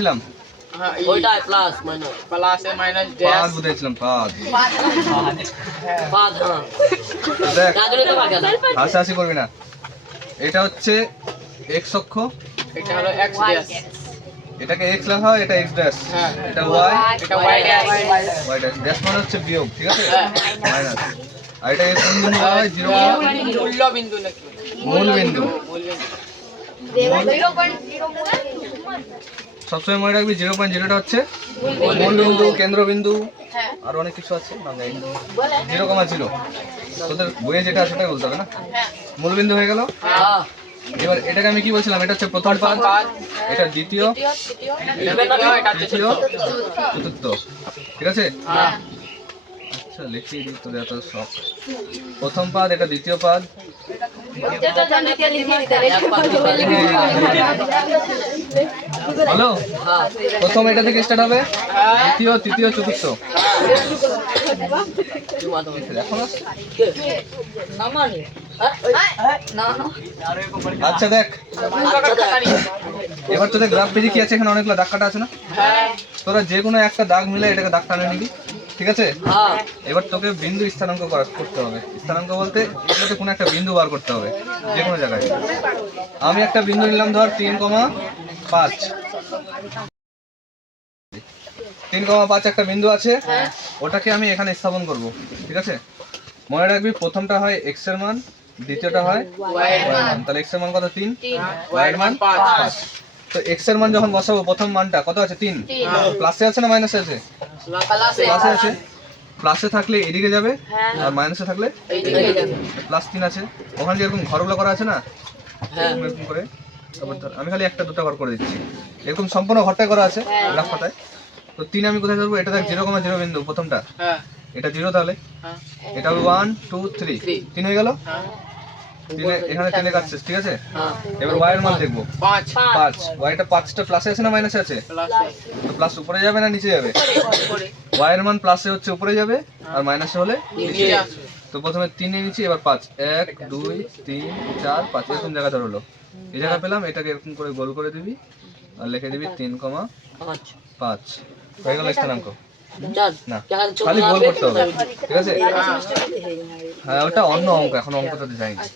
বুঝেছিলাম? ওইটা plus minus plus এ minus dash 5 বুঝেছিলাম 5 হ্যাঁ দেখ গাজরে তো বাকি আছে হাসাহাসি করবি না। এটা হচ্ছে x অক্ষ, এটা হলো x ড্যাশ এটাকে x লেখা হয়, এটা x ড্যাশ, হ্যাঁ এটা y, এটা y dash y dash. Dash মানে হচ্ছে বিয়োগ, ঠিক আছে, মাইনাস। আর এটা কোন বিন্দু বলা হয়? 0 মূল্য বিন্দু নাকি মূল বিন্দু। মূল বিন্দু সবসময় মনে রাখবি 0.0টা হচ্ছে মূল বিন্দু, কেন্দ্রবিন্দু, আর অনেক কিছু আছে নাম জানি না। 0,0 তোদের বইয়ে যেটা আছে সেটাই বলতে হবে না? মূল বিন্দু হয়ে গেল। হ্যাঁ এবার এটাকে আমি কি বলছিলাম? এটা হচ্ছে প্রথম পাদ, এটা দ্বিতীয়, এটা তৃতীয়, চতুর্থ, ঠিক আছে? হ্যাঁ আচ্ছা লিখিয়ে দিই তোদের এত সব। প্রথম পাদ, এটা দ্বিতীয় পাদ, হ্যালো। প্রথম এটা থেকে স্টার্ট হবে, দ্বিতীয়, তৃতীয়, চতুর্থ। এখন আচ্ছা দেখ, এবার তোদের গ্রাফ পেজে কি আছে? এখানে অনেকগুলো দাগ কাটা আছে না? তোরা যে কোনো একটা দাগ মিলে এটাকে দাগ টানে নিবি, ঠিক আছে? এবার তোকে বিন্দু স্থানাঙ্ক করতে হবে। স্থানাঙ্ক বলতে এগুলোতে কোনো একটা বিন্দু বার করতে হবে যে কোনো জায়গায়। আমি একটা বিন্দু নিলাম, ধর 3,5। 3,5 একটা বিন্দু আছে, ওটাকে আমি এখানে স্থাপন করব, ঠিক আছে? মনে রাখবি প্রথমটা হয় x এর মান, দ্বিতীয়টা হয় y এর মান। তাহলে x এর মান কত? 3, y এর মান 5। তো x এর মান যখন বসাবো, প্রথম মানটা কত আছে? 3। প্লাসে আছে না মাইনাসে আছে? প্লাসে আছে। প্লাসে থাকলে এদিকে যাবে, আর মাইনাসে থাকলে এইদিকে যাবে। প্লাস 3 আছে, ওখানে যেরকম ঘরগুলো করা আছে না, এরকম করে। তারপর ধর আমি খালি একটা দুটো ঘর করে দিচ্ছি, এরকম সম্পূর্ণ ঘরটাই করা আছে গ্রাফ খাতায়। তো 3 আমি কোথায় ধরবো? এটা দেখ 0,0 বিন্দু, প্রথমটা, এটা 0, তাহলে এটা হবে 1 2 3, 3 হয়ে গেল। 3 এখানে 3 কাটছে, ঠিক আছে? এবার y এর মান দেখবো, 5। yটা 5টা প্লাসে আছে না মাইনাসে আছে? তো প্লাস উপরে যাবে না নিচে যাবে? y এর মান প্লাসে হচ্ছে উপরে যাবে, আর মাইনাসে হলে নিচে যাবে। তো প্রথমে 3 এ নিচে, এবার 5, 1 2 3 4 5, এরকম জায়গা ধরলো। এই জায়গা পেলাম, এটাকে এরকম করে গোল করে দিবি আর লিখে দিবি 3,5। হয়ে গেল স্থানাঙ্ক। না, খালি গোল করতে হবে, ঠিক আছে? হ্যাঁ, ওটা অন্য অঙ্ক, এখন অঙ্কটাতে যাইনি।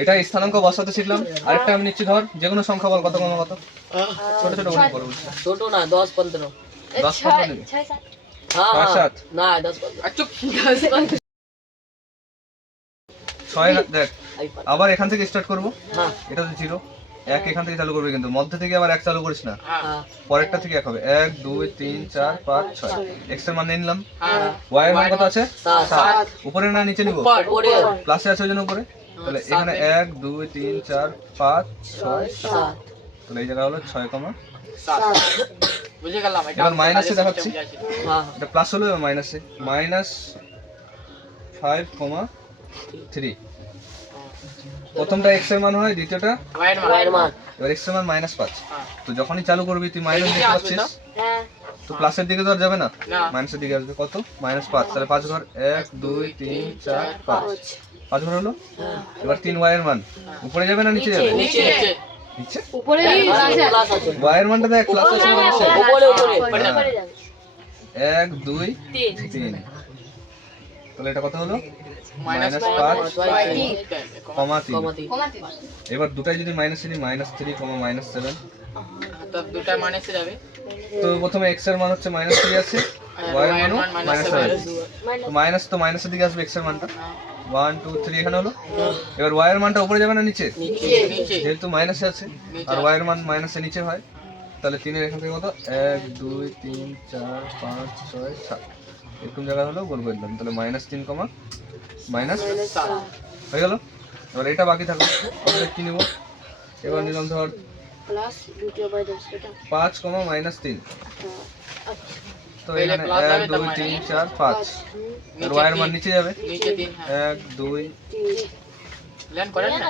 এটা স্থানাঙ্ক বসাতে শিখলাম। আরেকটা আমি নিচ্ছি, ধর যে কোনো সংখ্যা বল, কত কমা কত? ছোট ছোট বলি, বড় বলি। ছোট না 10 15 10 15 নিবি? 6 7 না 10 চুপ 6 দেখ। আবার এখান থেকে স্টার্ট করব। এটা তো 0, 1 এখান থেকে চালু করবে, কিন্তু মধ্যে থেকে আবার 1 চালু করিস না। পরেরটা থেকে 1 হবে, 1 2 3 4 5 6। x এর মান নিয়ে নিলাম। y এর মান কত আছে? 7। উপরে না নিচে নিব? প্লাসে আছে ওই জন্য উপরে। তাহলে এখানে 1 2 3 4 5 6 7। তাহলে এই জায়গা হলো 6,7। বুঝে গেলাম। এটা এবার মাইনাসে দেখাচ্ছি। এটা প্লাস হলো, মাইনাসে -5,3। প্রথমটা x এর মান হয়, দ্বিতীয়টা y এর মান। এবার x এর মান -5। তো যখনই চালু করবি তুই মাইনাস দেখতে পাচ্ছিস, তো প্লাসের দিকে তো আর যাবে না, মাইনাসের দিকে আসবে। কত? -5। তাহলে 5 ঘর, 1 2 3 4 5 ঘর হলো। এবার 3 y এর মান উপরে যাবে না নিচে যাবে? নিচে নিচে। উপরে প্লাস আছে। y এর মানটা দেখ, প্লাস আছে না মাইনাস আছে? উপরে উপরে 1 2 3। তাহলে এটা কত হলো? -5,3 -3। এবার দুটাই যদি মাইনাসে নিই, -3, -7। তো দুটো মাইনাসে যাবে। তো প্রথমে x এর মান হচ্ছে -3 আছে, y এর মানও -7। তো মাইনাস, তো মাইনাসের দিকে আসবে x এর মানটা। 1 2 3 এখানে হলো। এবার y এর মানটা উপরে যাবে না নিচে? নিচে যেহেতু মাইনাসে আছে আর y এর মান মাইনাসে নিচে হয়, তাহলে 3 এর এখান থেকে কত? 1 2 3 4 5 6 7, এরকম জায়গা হলো, গোল করে দিলাম। তাহলে -3, -7 হয়ে গেল। এবার এটা বাকি থাকলো, ওটা কি নিব? এবার নিলাম ধর প্লাস 2/10 এটা 5, -3। তো এখানে 1 2 3 4 5। আর y এর মান নিচে যাবে, নিচে 3 1 2 লেন করেন না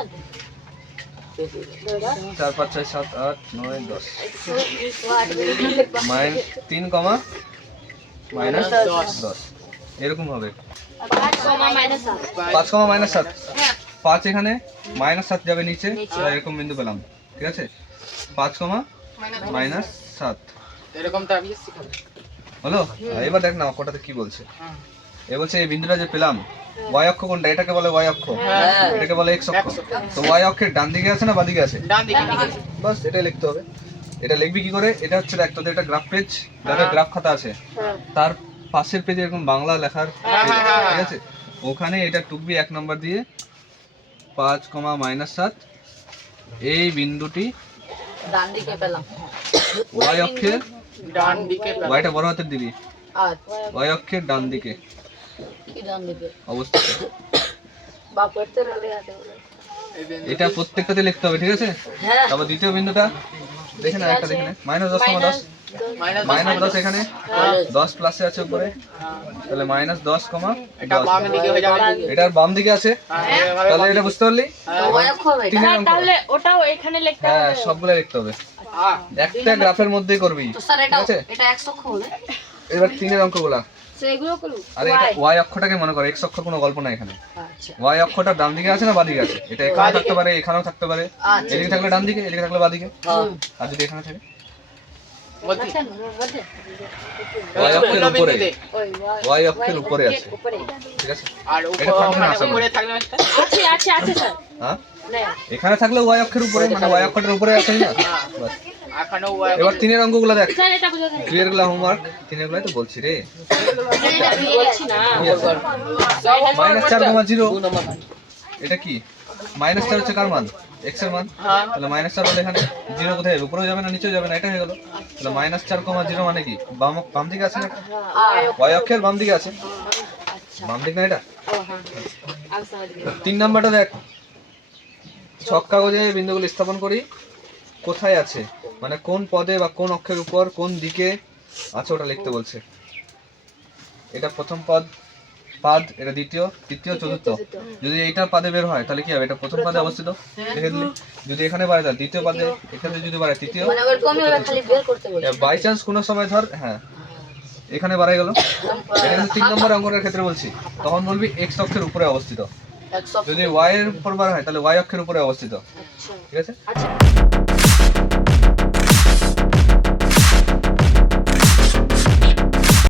4 5 6 7 8 9 10। -3, -10 এরকম হবে। 5, -7। 5 এখানে, -7 যাবে নিচে, তাহলে এরকম বিন্দু পেলাম, ঠিক আছে? 5, -7 7 এরকম তো আমি শিখাবো। হলো। এবার দেখ না অঙ্কটাতে কি বলছে। হ্যাঁ। এ বলছে এই বিন্দুটা যে পেলাম y অক্ষ কোনটা? এটাকে বলে y অক্ষ, হ্যাঁ। এটাকে বলে x অক্ষ। তো y অক্ষের ডান দিকে আছে না বাঁ দিকে আছে? ডান দিকে। বাস এটাই লিখতে হবে। এটা লিখবি কি করে? এটা হচ্ছে দেখ তোদের একটা গ্রাফ পেজ, যাদের গ্রাফ খাতা আছে হ্যাঁ তার পাশের পেজে এরকম বাংলা লেখার হ্যাঁ, page আছে, হ্যাঁ, ঠিক আছে? ওখানে এটা টুকবি 1 নম্বর দিয়ে 5, -7 এই বিন্দুটি ডান দিকে পেলাম y অক্ষের, ডান দিকে। yটা বড় হাতের দিবি, আচ্ছা y অক্ষের ডান দিকে কি ডান দিকে অবস্থিত। বাপের তো রেডি আছে এটা প্রত্যেকটাতে লিখতে হবে, ঠিক আছে? হ্যাঁ তারপর দ্বিতীয় বিন্দুটা দেখে না, একটা দেখে না, -10, -10 এখানে 10 প্লাসে আছে উপরে, তাহলে -10, এটা বাম দিকে হয়ে যাবে। এটার বাম দিকে আছে, তাহলে এটা বুঝতে পারলি? ওই অক্ষ হবে তিনের অঙ্ক। তাহলে ওটাও এখানে লিখতে হবে। হ্যাঁ সবগুলো লিখতে হবে, একটা গ্রাফের মধ্যেই করবি, তো স্যার ঠিক এটা আছে? এটা 100 অক্ষ হবে এবার তিনের অঙ্কগুলা, সেগুলো করব আরে এটা y অক্ষটাকে মনে কর, x অক্ষর কোনো গল্প না এখানে। আচ্ছা y অক্ষটা ডান দিকে আছে না বাঁ দিকে আছে? এটা এখানে থাকতে পারে, এখানেও থাকতে পারে, আচ্ছা এদিকে থাকলে ডান দিকে, এদিকে থাকলে বাঁ দিকে, আর যদি এখানে থাকে বলছি আচ্ছা বলতে y অক্ষের উপরে, ওই y অক্ষের উপরে আছে, উপরে ঠিক আছে? আর এটা থাকবে না মানে আশা করি। উপরে থাকবে একটা। আছে আছে আছে স্যার। হ্যাঁ না এখানে থাকলে y অক্ষের উপরে, মানে y অক্ষটার উপরে আছে না? বাস। এখনো এবার তিনের অঙ্কগুলো দেখ, স্যার এটা বুঝা যায়। দুইয়ের গুলা হোমওয়ার্ক, তিনের গুলাই তো বলছি রে। আমি বলছি না। -4,0 এটা কি? -4 হচ্ছে কার মান? x এর মান। তাহলে -4 হলে এখানে 0 কোথায় যাবে? উপরেও যাবে না নিচেও যাবে না, এটা হয়ে গেল। তাহলে -4,0 মানে কি? বাম দিকে আছে না? y অক্ষের বাম দিকে আছে, বাম দিক না এটা? ও হ্যাঁ আমি সমঝ গেছি 3 নাম্বারটা দেখ, ছক কাগজে বিন্দুগুলো স্থাপন করি, কোথায় আছে মানে কোন পদে বা কোন অক্ষের উপর কোন দিকে আছে ওটা লিখতে বলছে। এটা প্রথম পাদ, এটা দ্বিতীয়, তৃতীয়, চতুর্থ। যদি এইটা পাদে বের হয় তাহলে কি হবে? এটা প্রথম পাদে অবস্থিত, লিখে দিলি। যদি এখানে বাড়ে তাহলে দ্বিতীয় পাদে, এখানে যদি বাড়ে তৃতীয়। মানে ওর কমই ওরা খালি বের করতে বলছে বাই চান্স কোনো সময় ধর হ্যাঁ এখানে বাড়াই গেল, এটা কিন্তু 3 নম্বর অঙ্কের ক্ষেত্রে বলছি, তখন বলবি x অক্ষের উপরে অবস্থিত। 100 যদি y এর উপর বার হয় তাহলে y অক্ষের উপরে অবস্থিত, আচ্ছা ঠিক আছে? আচ্ছা